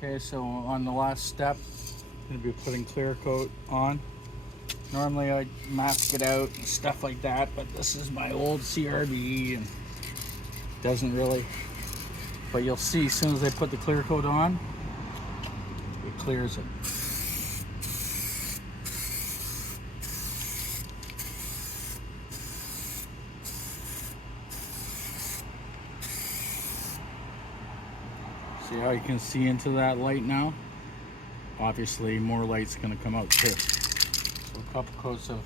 Okay, so on the last step, I'm going to be putting clear coat on. Normally I mask it out and stuff like that, but this is my old CRV and doesn't really. But you'll see as soon as I put the clear coat on, it clears it. See how you can see into that light now? Obviously more light's going to come out too. So a couple coats of